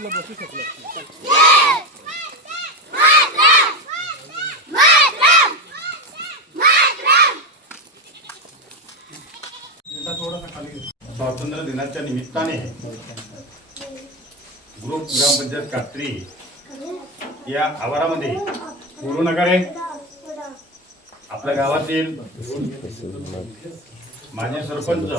बाजूला बसू शकले स्वातंत्र्य दिनाच्या निमित्ताने ग्रुप ग्रामपंचायत कात्री या आवारामध्ये बोलू नकारे आपल्या गावातील माझे सरपंच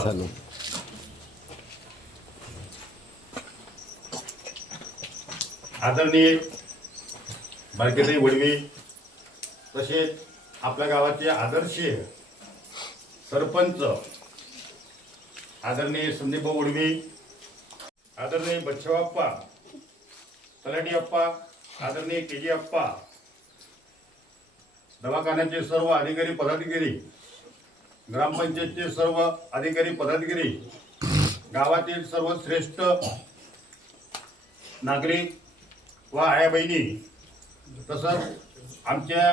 आदरणीय बालकेताई वडवी तसेच आपल्या गावाचे आदर्श सरपंच आदरणीय संदीप उडवी आदरणीय बच्छाप्पा तलाटी अप्पा आदरणीय के जी अप्पा दवाखान्याचे सर्व अधिकारी पदाधिकारी ग्रामपंचायतचे सर्व अधिकारी पदाधिकारी गावातील सर्व श्रेष्ठ नागरिक व आया बहिणी. तसंच आमच्या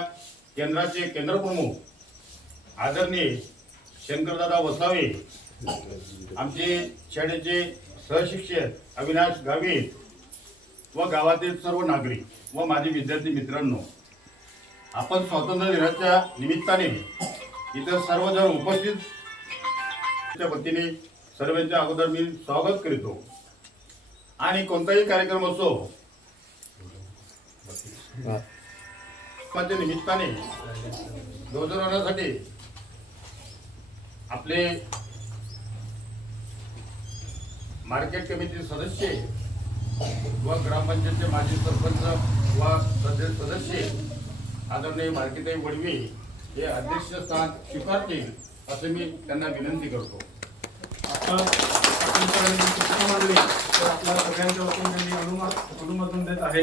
केंद्राचे केंद्रप्रमुख आदरणीय शंकरदादा वसावे आमचे शाळेचे सहशिक्षक अविनाश गावे व गावातील सर्व नागरिक व माझे विद्यार्थी मित्रांनो आपण स्वातंत्र्य दिनाच्या निमित्ताने इथं सर्वजण उपस्थित वतीने सर्वांच्या अगोदर मी स्वागत करीतो. आणि कोणताही कार्यक्रम असो च्या निमित्ताने ध्वजवंदनासाठी आपले मार्केट कमिटी सदस्य व ग्रामपंचायतचे माजी सरपंच व सदस्य सदस्य आदरणीय मार्केटाई वडवी हे अध्यक्षस्थान स्वीकारतील असे मी त्यांना विनंती करतो. सूचना मांडली तर आपल्या सगळ्यांच्या वतीने अनुमत अनुमोदन देत आहे.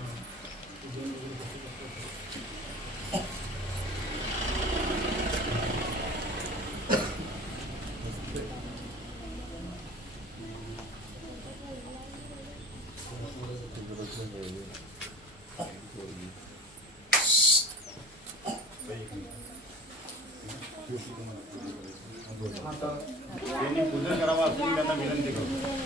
करावं अशी मी त्यांना विनंती करतो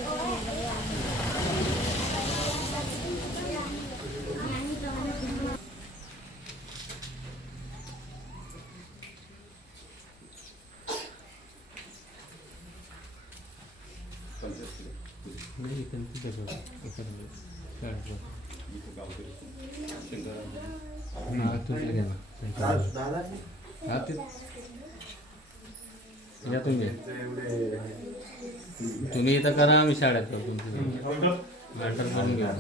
ते- या तुम्ही तुम्ही इथं करा आम्ही शाळेत करतो मॅटर करून घ्या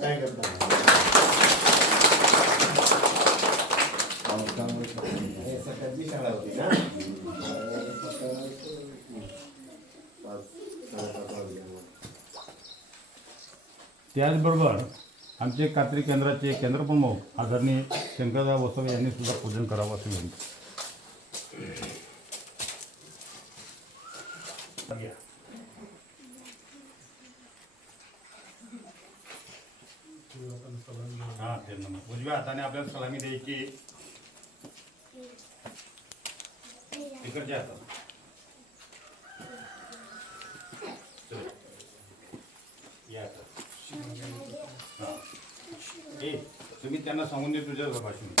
काय करता? सकाळची शाळा होती ना? पाच साडेपाच वाजल्यामुळे त्याचबरोबर आमचे कात्री केंद्राचे केंद्रप्रमुख आदरणीय शंकरदादा वसवे यांनी सुद्धा पूजन करावं असे विनंती उजव्या हाताने आपल्याला सलामी द्यायची. इकडच्या हातात या तुम्ही त्यांना सांगून दे तुझ्या भाषेत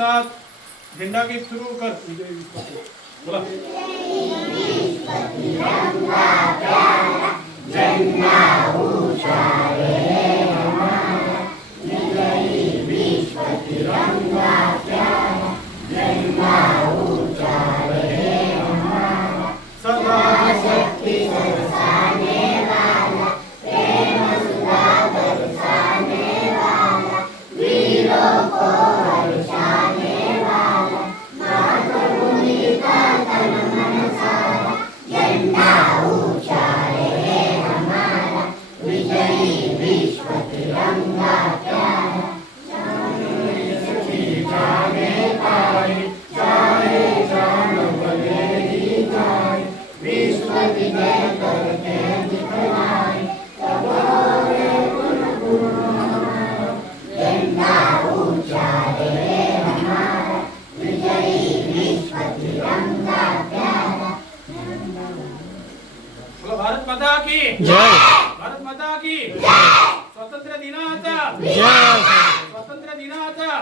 साथ झंडा के शुरू कर। बोला। सदा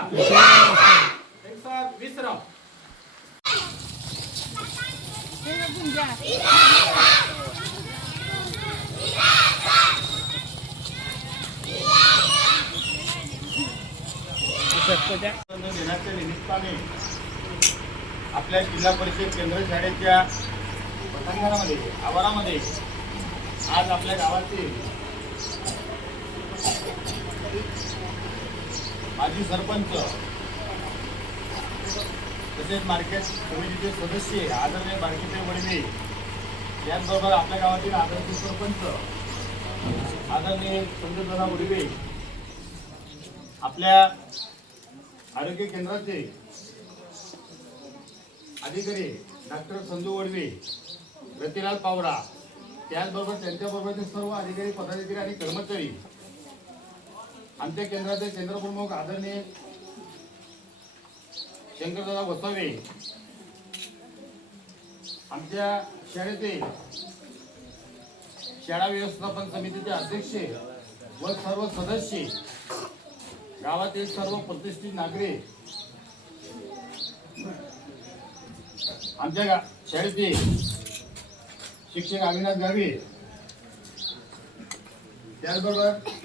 दिनाचा देण्याच्या निमित्ताने आपल्या जिल्हा परिषद केंद्र शाळेच्या पटांगणामध्ये आवारामध्ये आज आपल्या गावातील माजी सरपंच तसेच मार्केट कमिटीचे सदस्य आदरणीय मार्केटचे वडवे त्याचबरोबर आपल्या गावातील आदरणीय सरपंच आदरणीय संजयदादा वडवे आपल्या आरोग्य केंद्राचे अधिकारी डॉक्टर संजू वडवे रतीलाल पावरा त्याचबरोबर त्यांच्याबरोबरचे सर्व अधिकारी पदाधिकारी आणि कर्मचारी आमच्या केंद्राचे केंद्रप्रमुख आदरणीय शंकरदादा वसावे आमच्या शाळेचे शाळा व्यवस्थापन समितीचे अध्यक्ष व सर्व सदस्य गावातील सर्व प्रतिष्ठित नागरिक आमच्या गा शाळेचे शिक्षक अविनाश गावी त्याचबरोबर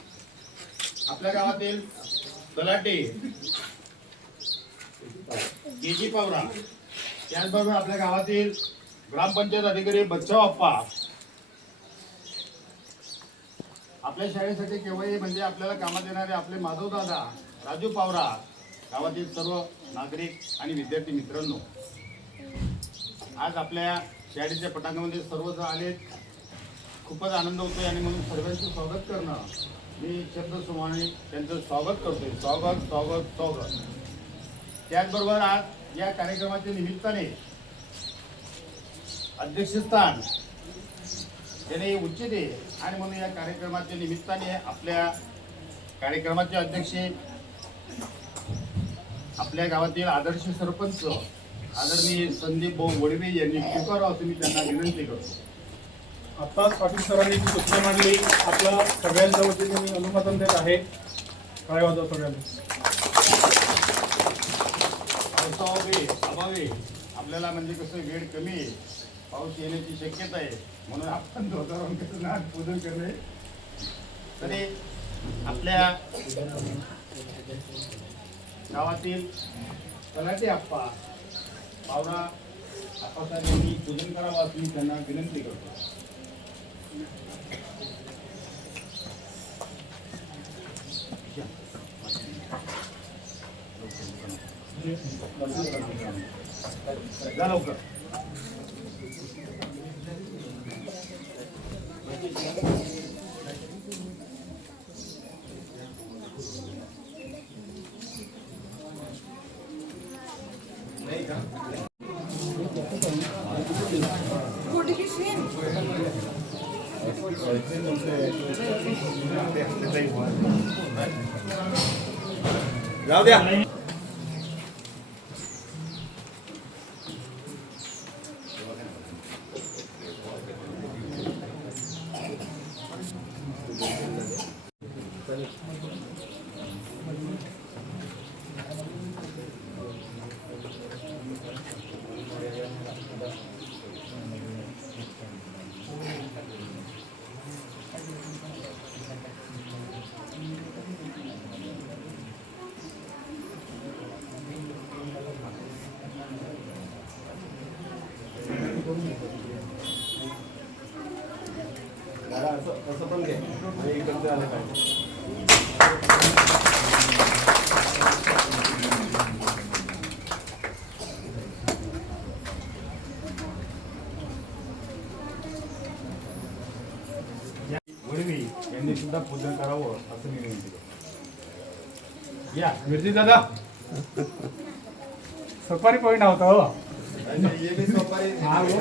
आपल्या गावातील तलाटे केजी पावरा त्याचबरोबर आपल्या गावातील ग्रामपंचायत अधिकारी बच्चाव अप्पा आपल्या शाळेसाठी केव्हाही म्हणजे आपल्याला कामात येणारे आपले माधव दादा राजू पावरा गावातील सर्व नागरिक आणि विद्यार्थी मित्रांनो आज आपल्या शाळेच्या पटांगणामध्ये सर्वजण आलेत. खूपच आनंद होतोय आणि म्हणून सर्वांचं स्वागत करणं मी शब्द सुमाने त्यांचं स्वागत करतोय. स्वागत स्वागत स्वागत. त्याचबरोबर आज या कार्यक्रमाच्या निमित्ताने अध्यक्षस्थान त्याने उच्चते आणि म्हणून या कार्यक्रमाच्या निमित्ताने आपल्या कार्यक्रमाचे अध्यक्ष आपल्या गावातील आदर्श सरपंच आदरणीय संदीप भाऊ वडवे यांनी स्वीकारावं असं मी त्यांना विनंती करतो. आत्ताच पाटील सरांनी जी सूचना मांडली आपल्या सगळ्यांच्या वतीने मी अनुमोदन देत आहे. काय वाजव सगळ्यांनी? अभावी आपल्याला म्हणजे कसं वेळ कमी आहे पाऊस येण्याची शक्यता आहे म्हणून आपण ध्वजारोहण करून पूजन करणे तरी आपल्या गावातील तलाटे आप्पा पावरा आप्पासाहेब पूजन करावं असं मी त्यांना विनंती करतो. जा 然后这样 असं पण घे. आणि इकडचं आलं पाहिजे. यांनी सुद्धा पूजन करावं असं मी विनंती या मिरजी दादा. सफारी पॉईंट होता हो. सोपारी हा, वो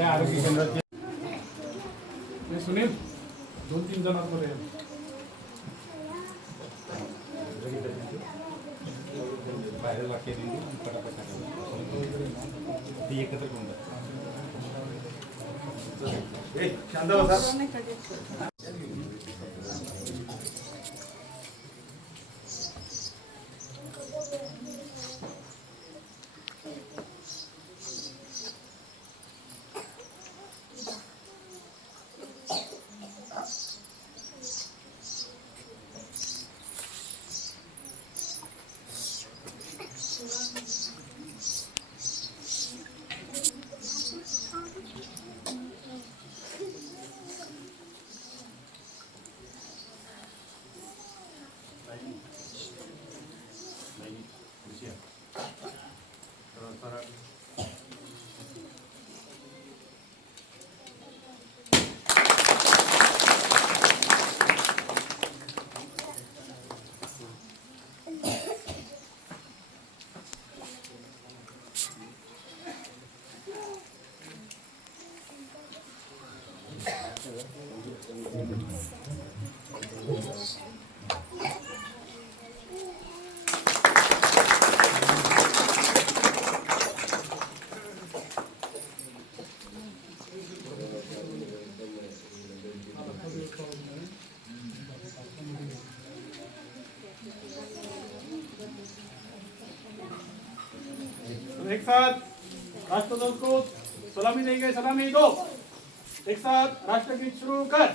आपल्या आरोग्य केंद्राचे हे सुनील दोन तीन जण आतमध्ये या. बाहेर वाक्य दिली. ती एकत्र. एक साथ राष्ट्रध्वज को सलामी देंगे सलामी दो एक साथ राष्ट्रगीत शुरू कर.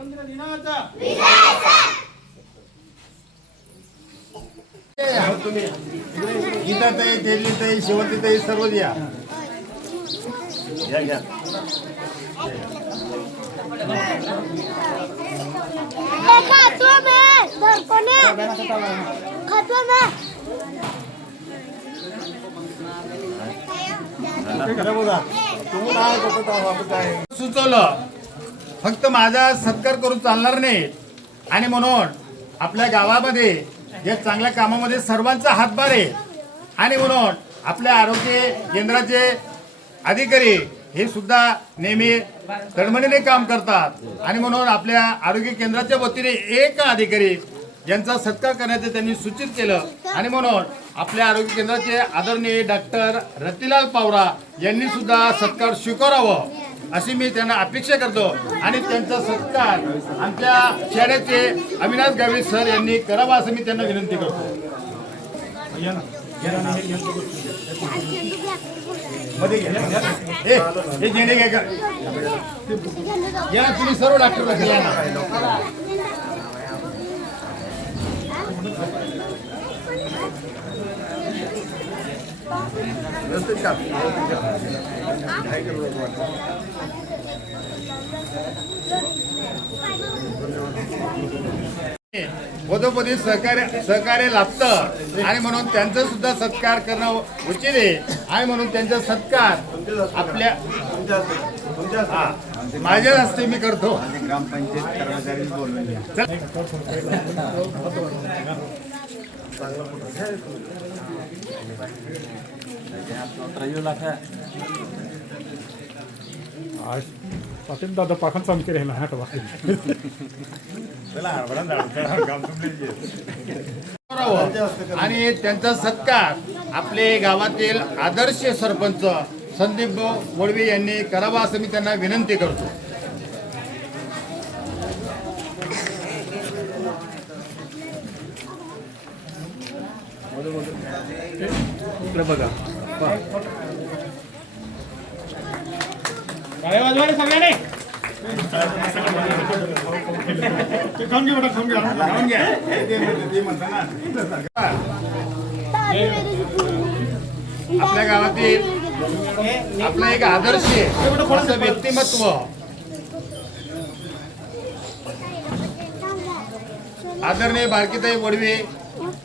स्वातंत्र्य दिनाचा. गीताताई तेजलीताई शेवंतीताई सर्व द्या. घ्या घ्या खातो मैं दर्पण खातो मैं सुचवलं. फक्त माझा सत्कार करून चालणार नाही आणि म्हणून आपल्या गावामध्ये या चांगल्या कामामध्ये सर्वांचा हातभार आहे. आणि म्हणून आपल्या आरोग्य केंद्राचे अधिकारी हे सुद्धा नेहमी तळमळीने काम करतात. आणि म्हणून आपल्या आरोग्य केंद्राच्या वतीने एक अधिकारी यांचा सत्कार करण्याचे त्यांनी सूचित केलं. आणि म्हणून आपल्या आरोग्य केंद्राचे आदरणीय डॉक्टर रतिलाल पावरा यांनी सुद्धा सत्कार स्वीकारावं अशी मी त्यांना अपेक्षा करतो. आणि त्यांचा सत्कार आमच्या शहराचे अविनाश गावी सर यांनी करावा असं मी त्यांना विनंती करतो. हे. मध्ये हे? या ना, तुम्ही सर्व डॉक्टर या ना पदोपदी सहकार्य सहकार्य लाभतं. आणि म्हणून त्यांचा सुद्धा सत्कार करणं उचित आहे. आणि म्हणून त्यांचा सत्कार आपल्या हा, माझ्या हस्ते मी करतो. ग्रामपंचायत कर्मचारी बोलून आज पाटील दादा पाखन हा. आणि त्यांचा सत्कार आपले गावातील आदर्श सरपंच संदीप वळवे यांनी करावा असं मी त्यांना विनंती करतो. बघा. खाऊन घे बेटा खाऊन घ्या. आपल्या गावातील आपला एक आदर्श आहे असं व्यक्तिमत्व आदरणीय बारकीताई वडवे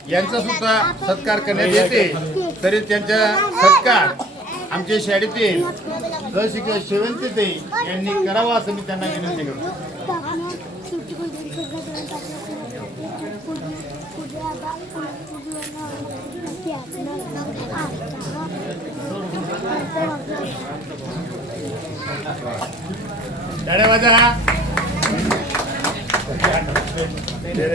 यांचा सुद्धा सत्कार करण्यात येते तरी त्यांचा सत्कार आमच्या शाळेतील सहशिक्षक शेवंतीताई यांनी करावा असं मी त्यांना विनंती करतो. वाजा. दे